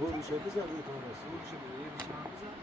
هوروشه بذار روی کاغذ هوروشه یه بیشه هم بذار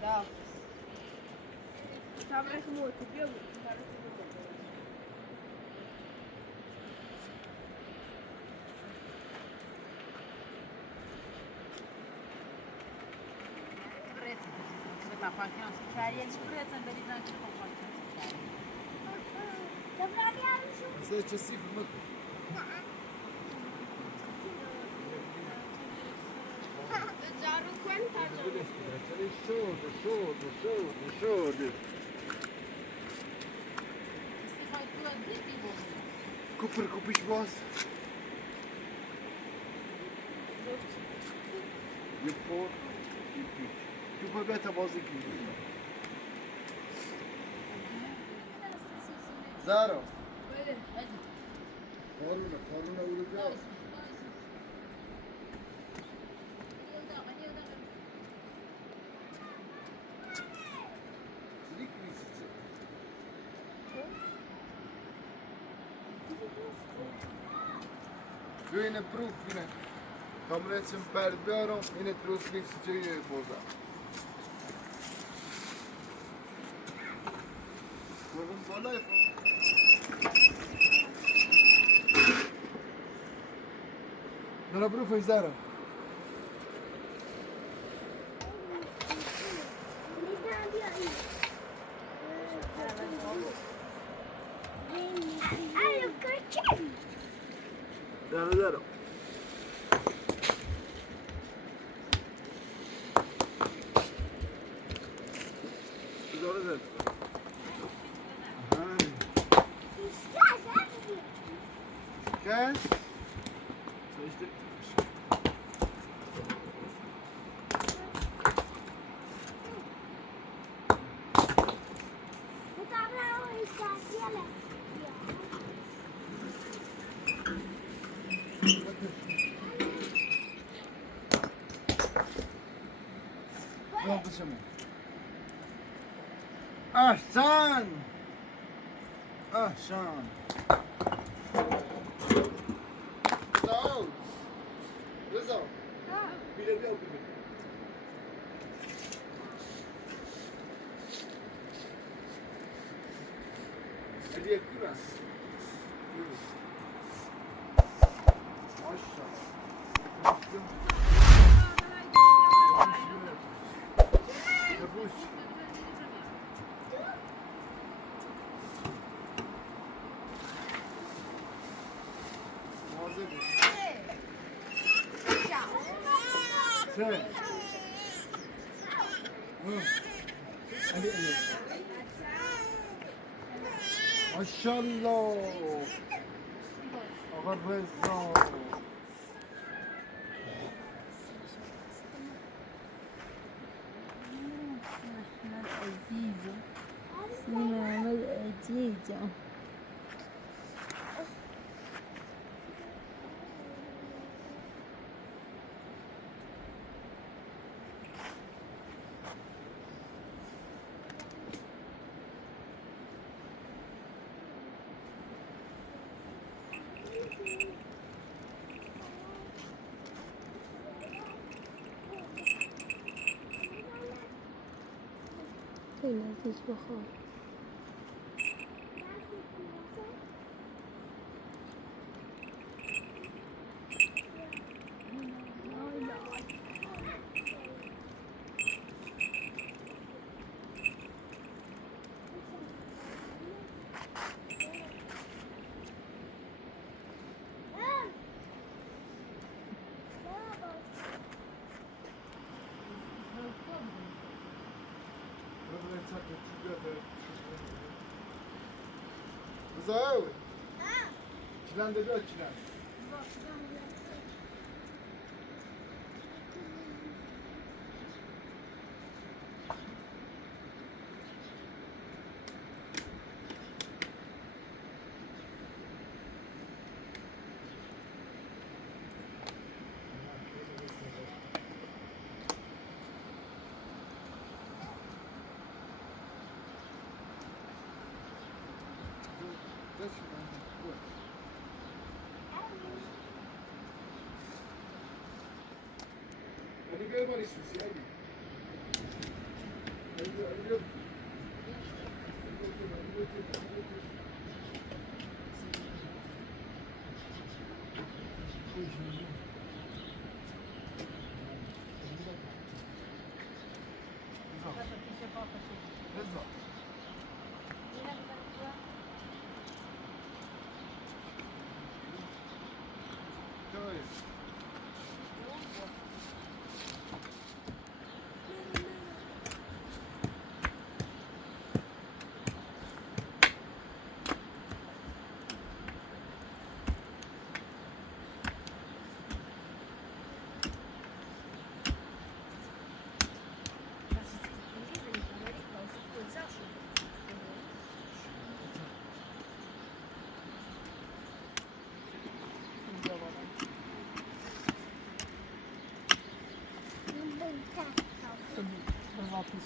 Да. Там рахмот, белый, там بذار چه سیف مکن شورده Kupur kupiş boz. Yapor. Tu peux mettre boz aqui. Zaro. Koruna vuracağız. Doe je een proef, Fine. Gaan we net zijn per euro in het proeflicht je boza. Waarom ballen even? Nou, de proef is daar. Daar. Doğru der. Gel. Çalıştır. Ne oldu şimdi? Ahsan! Ahsan! Sağ ol. Rıza. Bile bir al bir. Hediye ettin mi? Maşallah. Yapış. Sen. Hadi. Maşallah. Ağa Reza. محمد عزيزة اسمي محمد عزيزة 接一讲。对来自做好。Rıza Çilen dedi o çilen. Hadi gel bana istiyorsun hadi. Hadi gel. Rıza. Давай.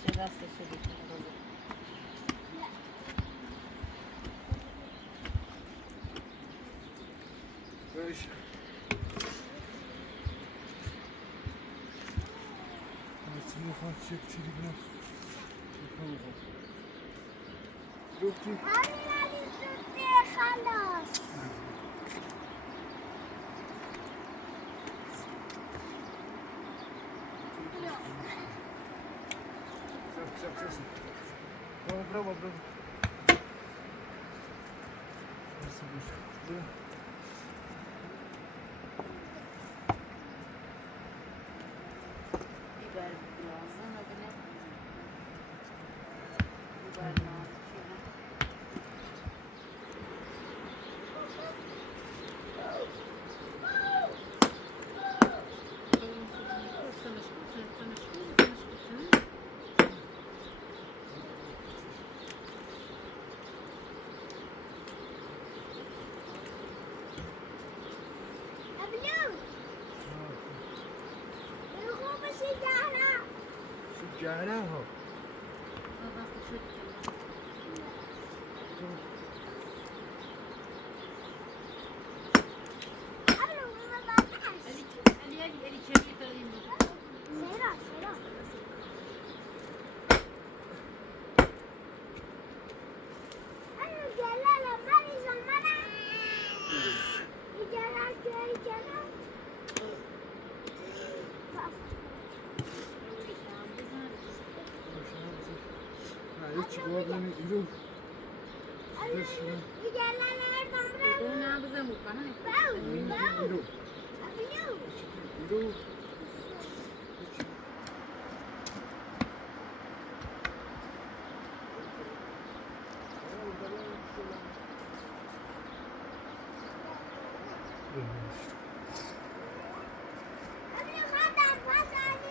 Ще раз ще робити. Böyle. Telefon çektiğini Lütfen. خلاص Все. Браво. Biber lazım. Biber lazım. Gel ha. Hiç bu adamı yürü. Una bize mutlu. Yürü.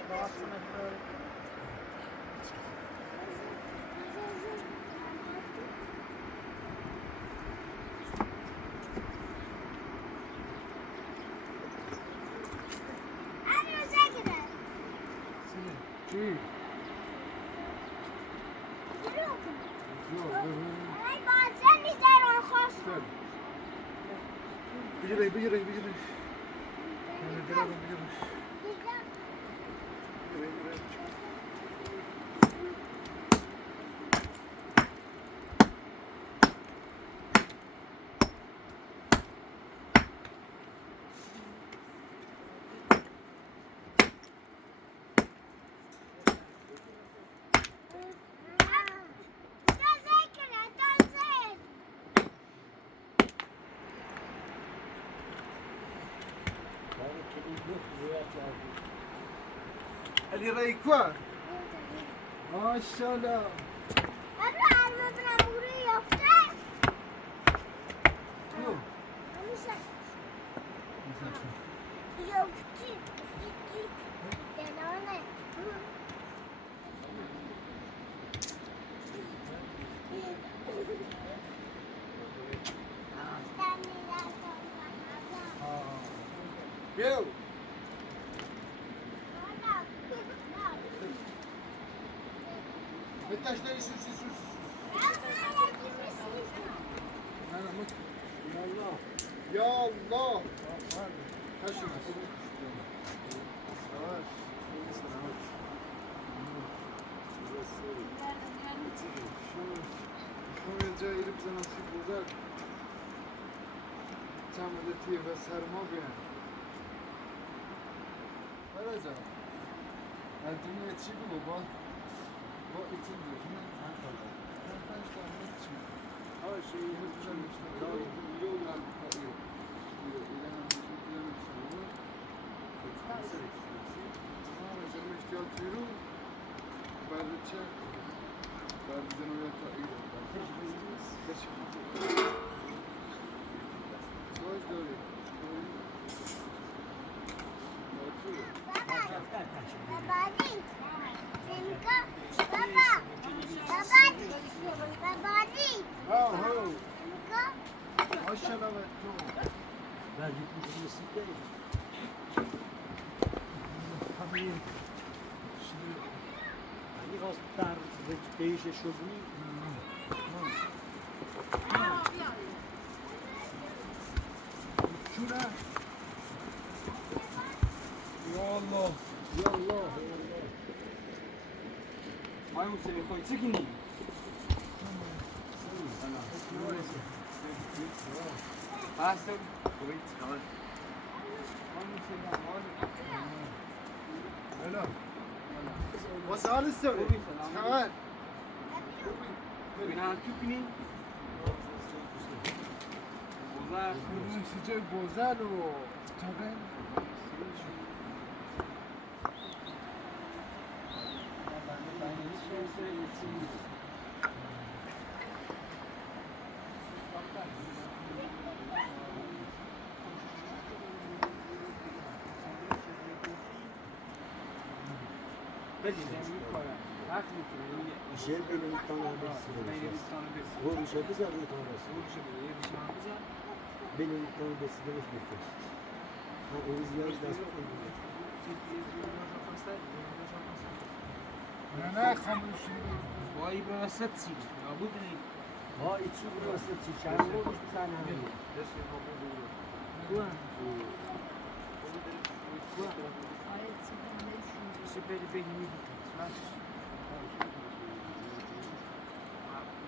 Babasına böyle. Göster. Bıcırık. Yani biraz bıcırık. اللي رايكوا ما شاء الله يو بدك تشتري سوسي انا مت يا الله خشمة شو جاي لبس نصيب وزاد تعمل تي بس هرمو بيان فرجع الدنيا تشي بابا bu için diyorsun. Sen işte anlat şimdi. Her şeyi hızlıca işte. Daha iyi olan bir şey yok. İlerlemek istiyorum. Sadece ihtiyaç duyuyorum. Badece badece ne yapar iyi. Söz doğru. Ben gitmişim eskiden. Tabii şimdi biraz dar ve değişik şubuni. Şuna. Ya Allah. Ya Allah. Ay bu seni koy çıkın. Hasan. Koy çıkar. Hello. وسأل السوي. تعال. Bina tükni. Bozar. Sıcak bozar o. Tabii. Şey benim bir tane habersi var. Bu bir şey kızar bir tanesi. Benim bir tane habersi de var. Ha o yüzden ders yapıyorum. أنا خمس شهور. Vay be satsi. Ya bu ne? Ha içi burası çiçeği olmuş bir tane. Süper bir yeni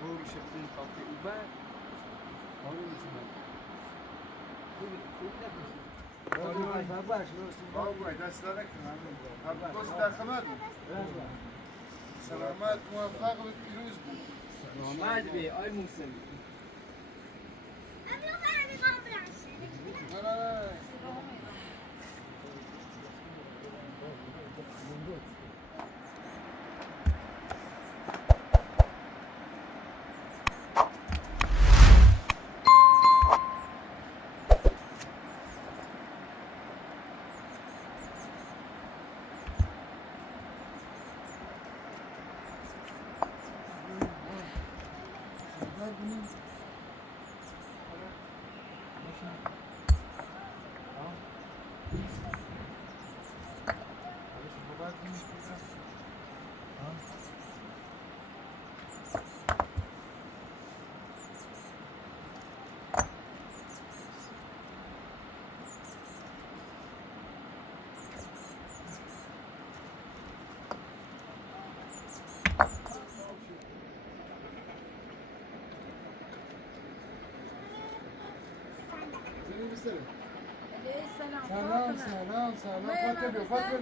bu bir şekilde kalktı. Uber. Onun için ben. بابا دستارك بس در خدمت سلامت موفق و پیروز بود Normal bir ay musim. نه نه نه سره علیه السلام. سلام سلام سلام مرحبا، فاطمه بزن. فاطمه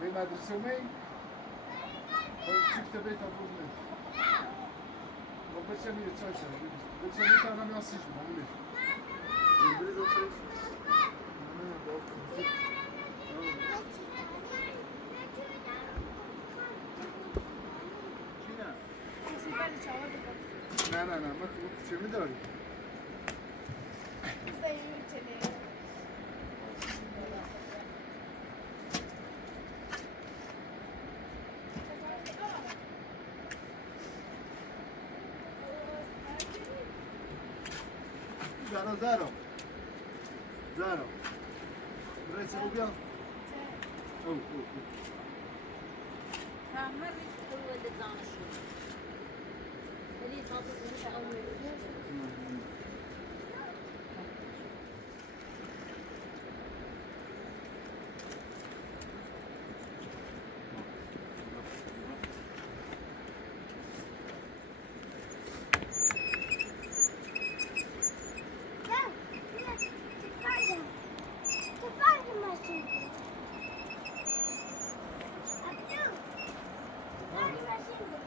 به مدرسه می چیفت بیت ابوز می و بچه میره چای شده بچه میتونم یا سیش میره İngiliz olsaydı. کسی برای چاوه بکنم نه نه نه من چه میداری زیر چنه زارو زارو رئیس خوبی هم او همه ریخت اول دانشجو. ولی تابع اون اول.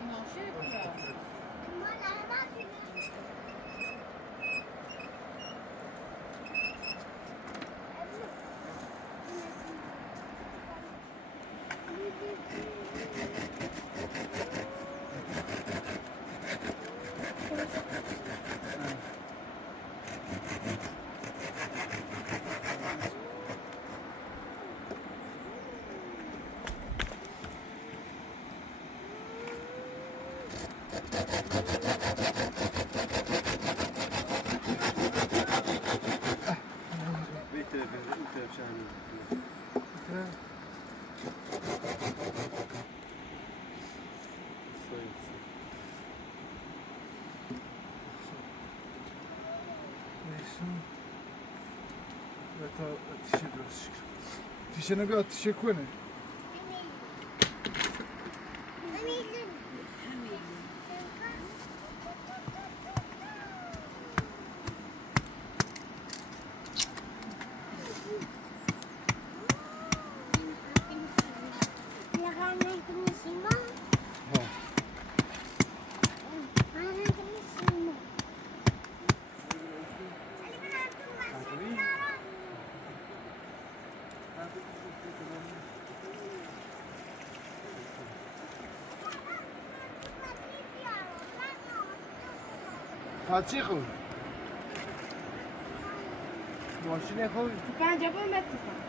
ماشین کجا؟ Bir tarafı, bir tarafı şahane. Sayısı. تیشه بیا تیشه کنه پاچی خود ماشین خود تو پنجه با مت کن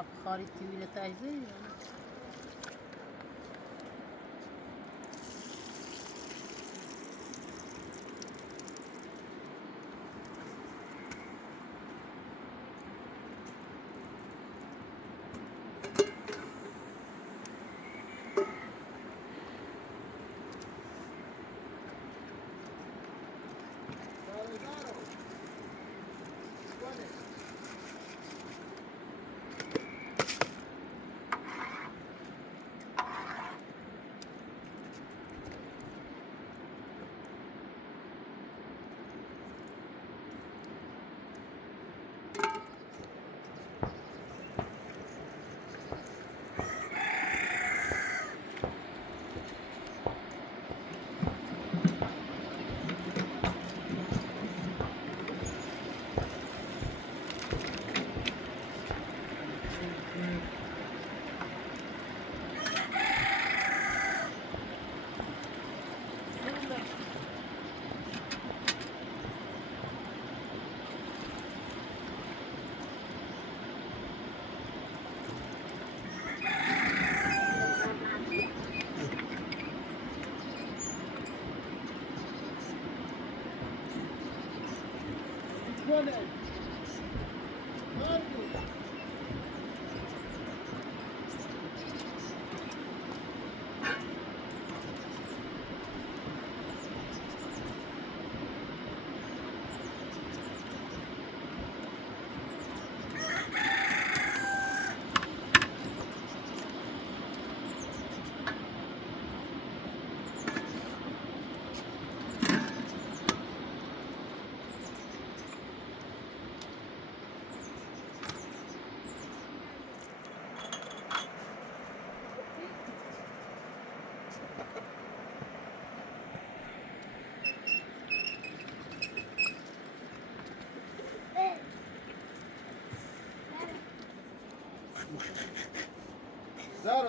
شاب خارج تیویل تایزه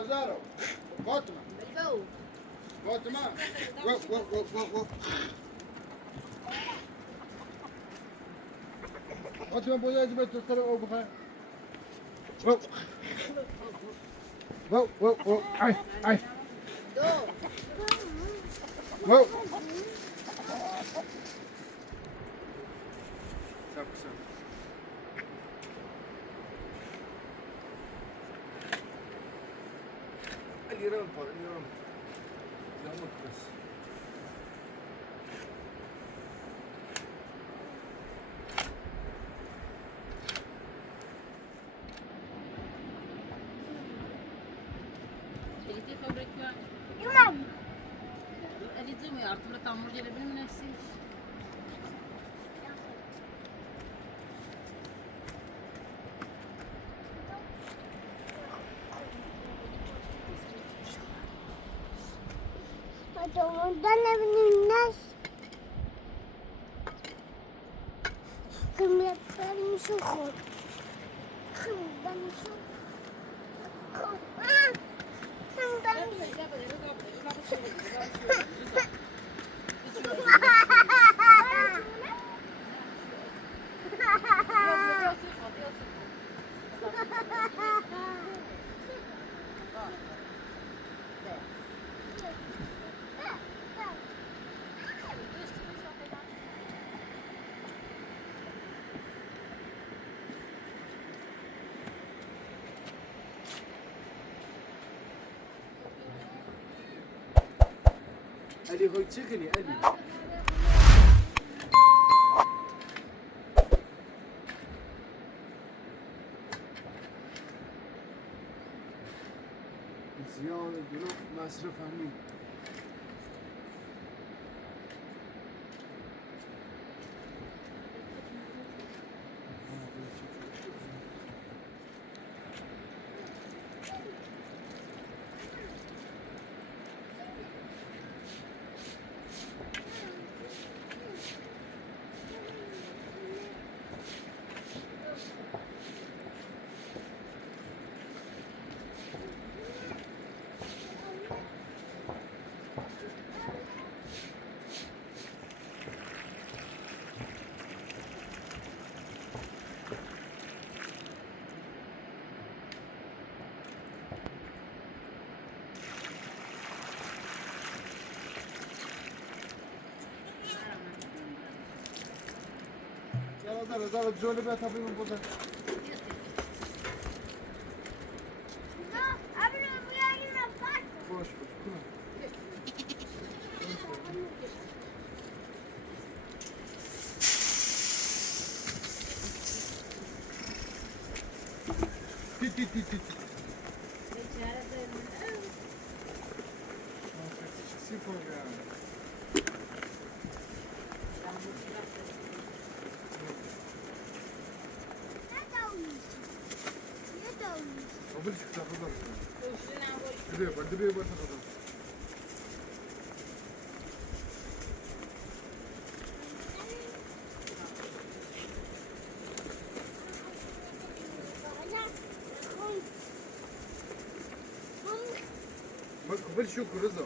زارو فاطمة فاطمة وقف فاطمة بويا جبت تسرق أو بخير وقف أي وقف اليران بار اليران يلا بس Elite fabrikör. Elite mi artık tamur gelebilir mi nefsi? Ondan evinin nas kıymetlerini sokur. Kıymetlerini sokur. Ali هو تشغلي Ali زيان الجنوب مصرف همين داره زاویه جلو به تابیم بوده. نه ابرو بیاین نفر باش کنم. تی. سی پوگه. Obul çıktı kadar. Dibe bak kadar. Bak kubel şu kuruza.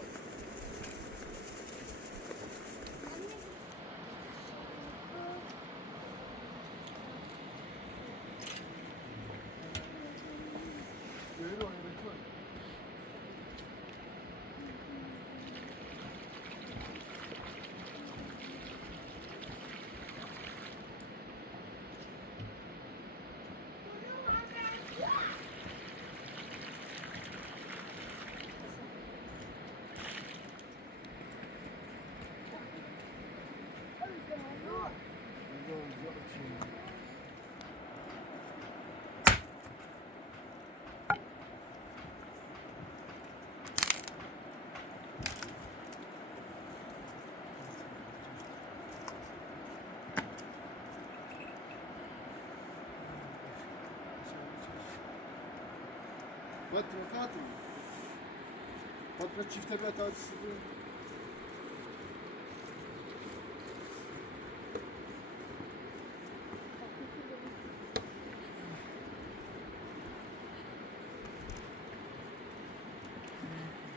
Patro çifte bir atacısı bu.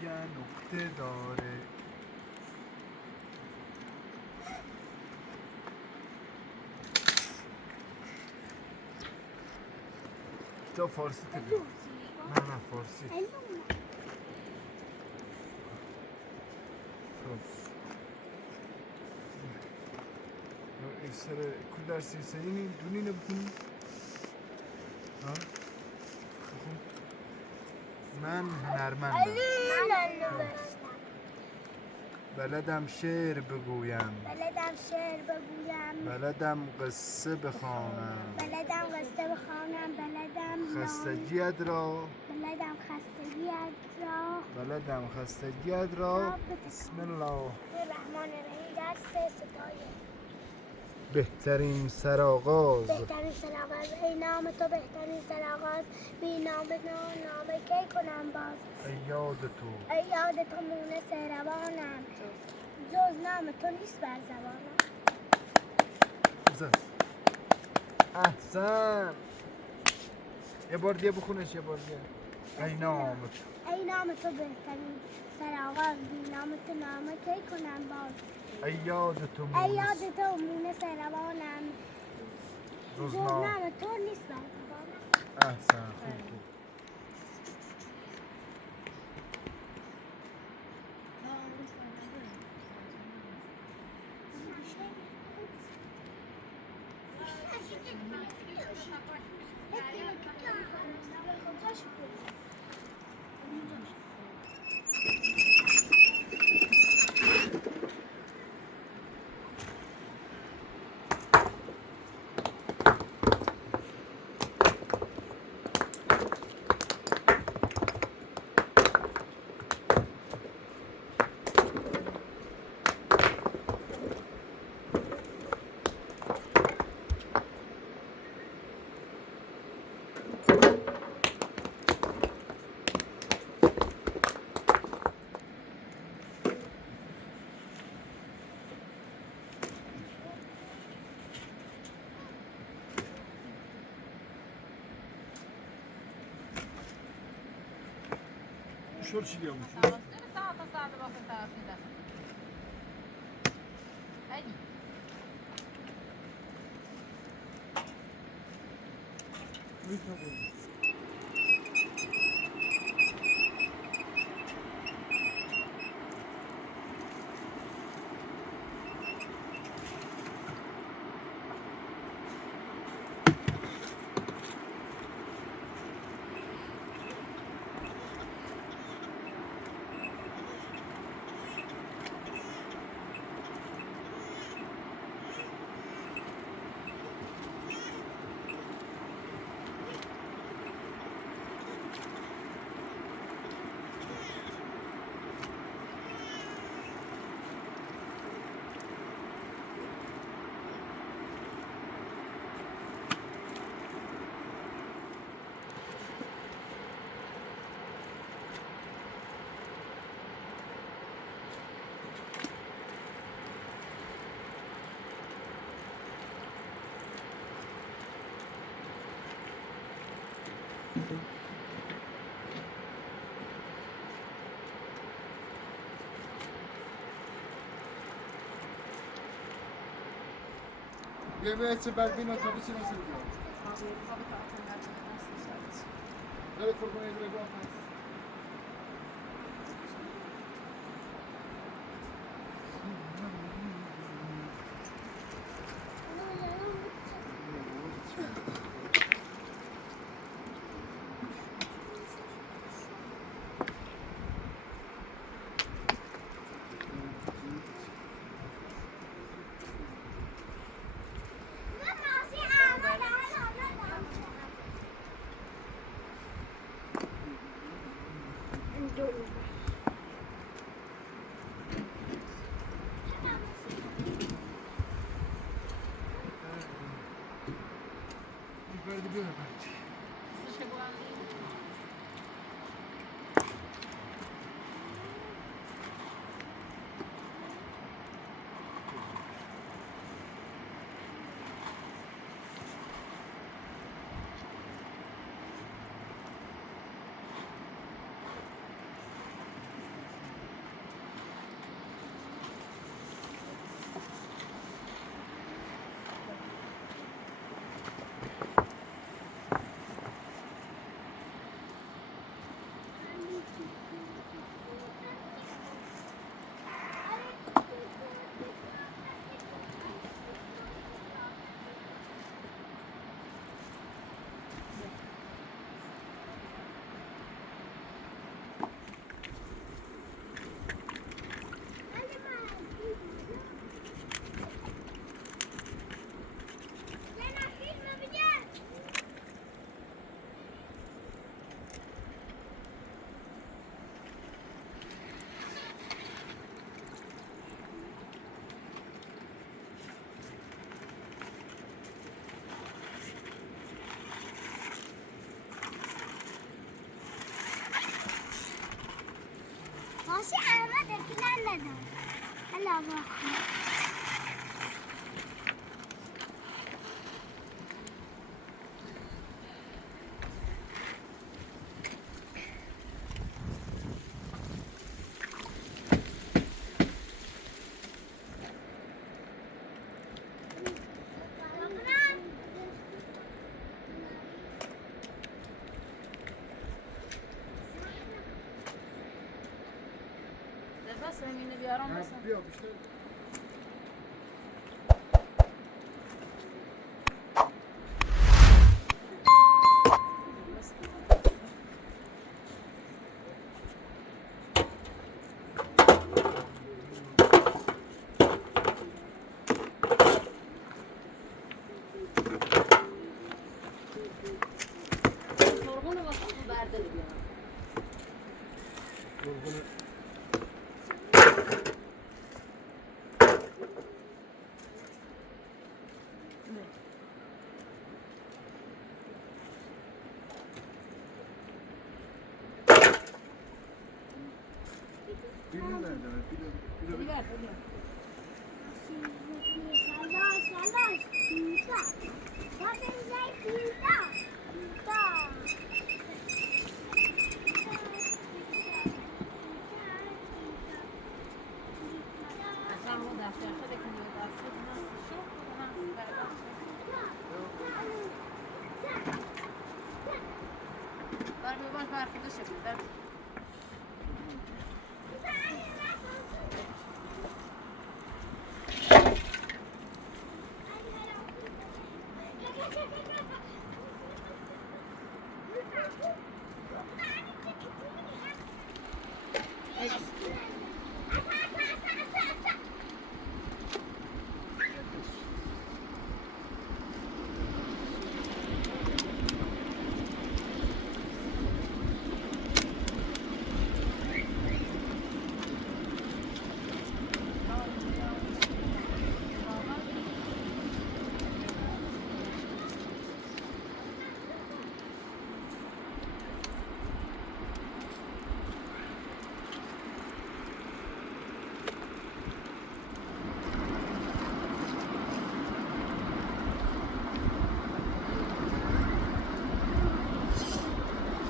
Ya nokta dare. تو فارسی تبی نه فارسی سر کل درسی سینی دونی نبودی ها من هنرمندم بلدم شعر بگویم بلدم قصه بخوانم خستگیت را بسم الله الرحمن الرحیم درس ستایه بهترین سرآغاز ای نام تو بهترین سرآغاز بی نام نام کی کنم باز ای یاد تو مونس روانم جز نام تو نیست بر زبانم احسن یه بار دیگه بخونش یه بار دیگه ای نام تو بهترین سرآغاز بی نام تو نام کی کنم باز ای یاد تو مونس روانم جز نام تو نیست بر زبانم احسن خوب شو چی دیگه میشه Bebeğe Berlin otobüsü nasıl gidiyor? Evet, kurban edilmek olmaz. Yukarıda bir öpek. Nasıl arabadakiler neden? Hala bak. Defa sen yine bir aramasın. Yok işte. Sorgunu bakın bu berdeli bir yana. Yorgunu Bilin nerede? Bilin. Hadi ver hadi. Salaş, salaş. Pizza. What is that pizza? Pizza. Sen bu dersler şuradaki bir dersi nasıl şu? Nasıl beraber? Var bir baş arkadaş yapıyorlar.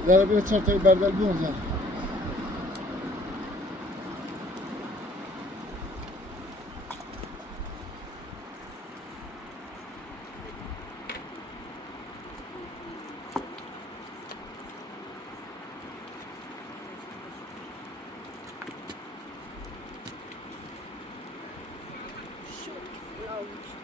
Yani bir çantayı berber bu olacak. almış.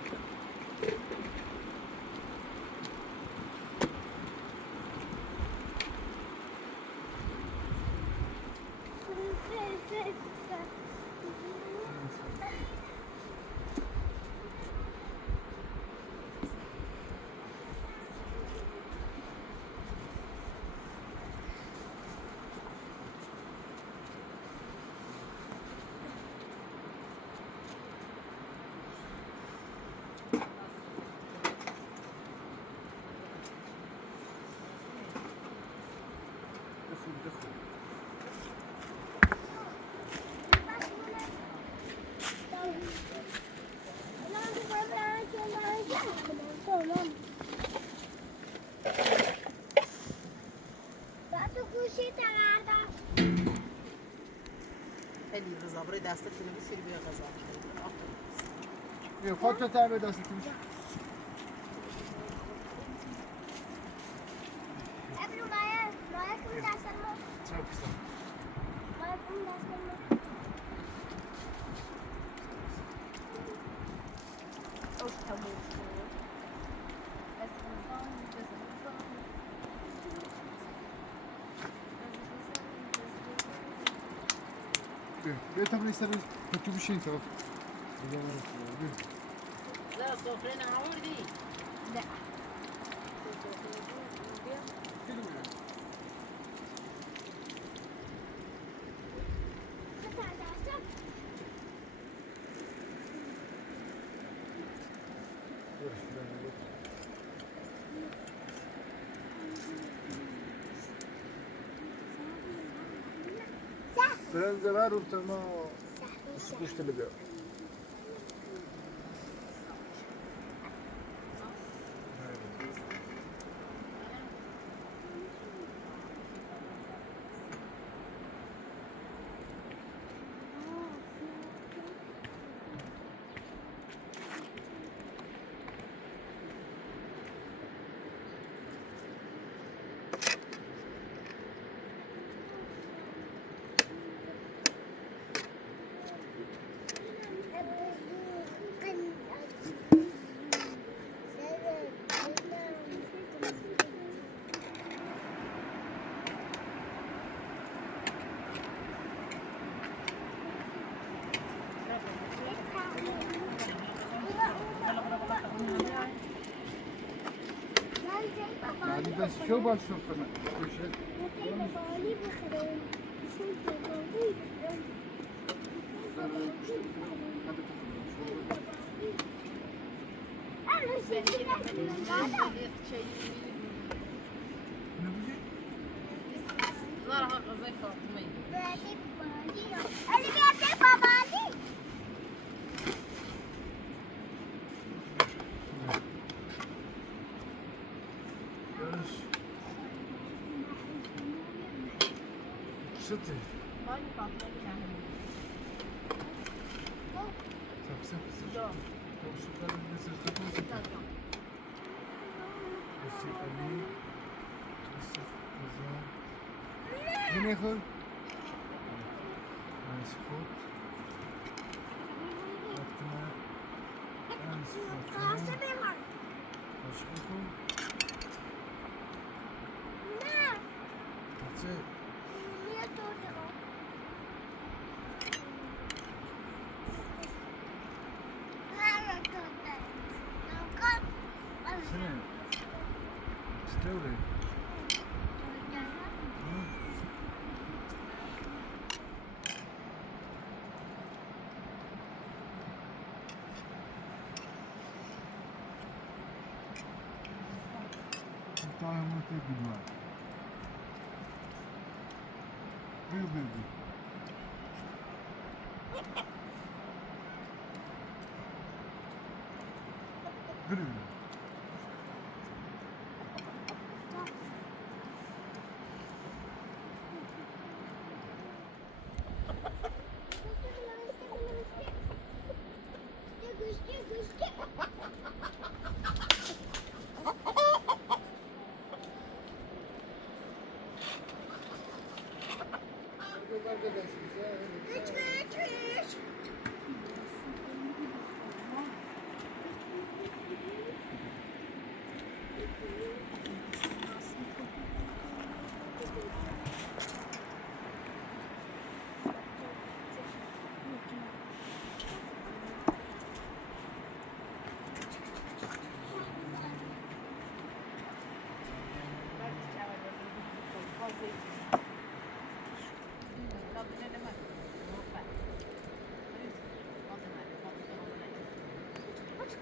خیلی رضا برای دستت بنویسی بیا غذا بیا خودت تعبیر دستتون. Çok güzel. بیا تا بریسته تو بشین تو. لا سفره نعوردی Biraz da ver ortama. Sıkıştı bir de. Yani bas şov başlıyor kana. Köşe. لا راح غزاك طمي Şıtı. هاي باطل يعني Sapsa kısa. Tavşukların mesaj kapatın. Yusuf Ali. Yusuf Kızı. Yine koy. Mesut. Fatıma. Fatıma. Başka koy. Hadi. Sene. İşte öyle. Daha yumurta gibi var. Büyük büyük. Gırıyor.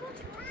Koç